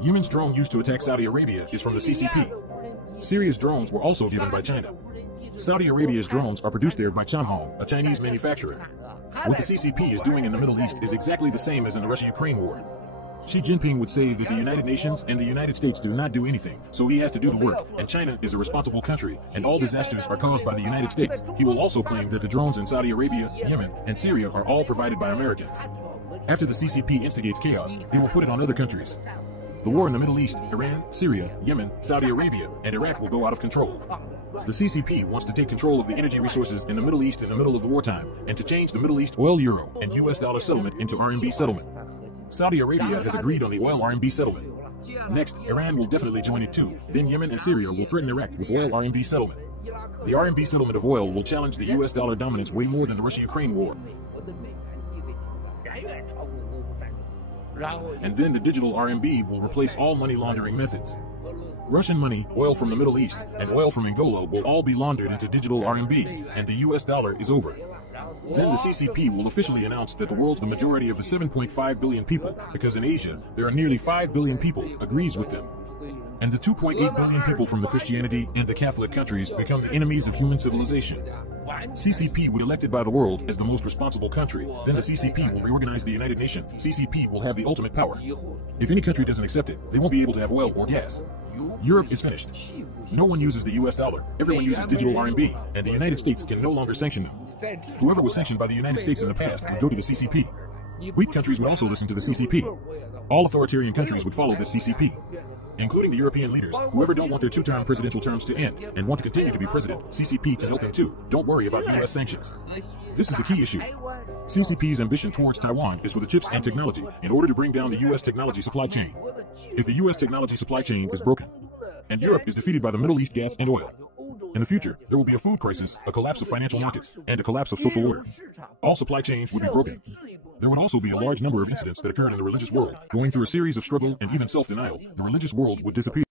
Yemen's drone used to attack Saudi Arabia is from the CCP. Syria's drones were also given by China. Saudi Arabia's drones are produced there by Changhong, a Chinese manufacturer. What the CCP is doing in the Middle East is exactly the same as in the Russia-Ukraine war. Xi Jinping would say that the United Nations and the United States do not do anything, so he has to do the work, and China is a responsible country, and all disasters are caused by the United States. He will also claim that the drones in Saudi Arabia, Yemen, and Syria are all provided by Americans. After the CCP instigates chaos, they will put it on other countries. The war in the Middle East, Iran, Syria, Yemen, Saudi Arabia, and Iraq will go out of control. The CCP wants to take control of the energy resources in the Middle East in the middle of the wartime, and to change the Middle East oil Euro and U.S. dollar settlement into RMB settlement. Saudi Arabia has agreed on the oil RMB settlement. Next, Iran will definitely join it too. Then Yemen and Syria will threaten Iraq with oil RMB settlement. The RMB settlement of oil will challenge the U.S. dollar dominance way more than the Russia-Ukraine war. And then the digital RMB will replace all money laundering methods. Russian money, oil from the Middle East, and oil from Angola will all be laundered into digital RMB, and the US dollar is over. Then the CCP will officially announce that the world's the majority of the 7.5 billion people, because in Asia, there are nearly 5 billion people, agrees with them. And the 2.8 billion people from the Christianity and the Catholic countries become the enemies of human civilization. CCP will be elected by the world as the most responsible country. Then the CCP will reorganize the United Nations. CCP will have the ultimate power. If any country doesn't accept it, they won't be able to have oil or gas. Europe is finished. No one uses the US dollar. Everyone uses digital RMB, and the United States can no longer sanction them. Whoever was sanctioned by the United States in the past would go to the CCP. Weak countries would also listen to the CCP. All authoritarian countries would follow this CCP, including the European leaders. Whoever don't want their two-term presidential terms to end and want to continue to be president, CCP can help them too. Don't worry about US sanctions. This is the key issue. CCP's ambition towards Taiwan is for the chips and technology in order to bring down the US technology supply chain. If the US technology supply chain is broken, and Europe is defeated by the Middle East gas and oil, in the future, there will be a food crisis, a collapse of financial markets, and a collapse of social order. All supply chains would be broken. There would also be a large number of incidents that occurred in the religious world. Going through a series of struggle and even self-denial, the religious world would disappear.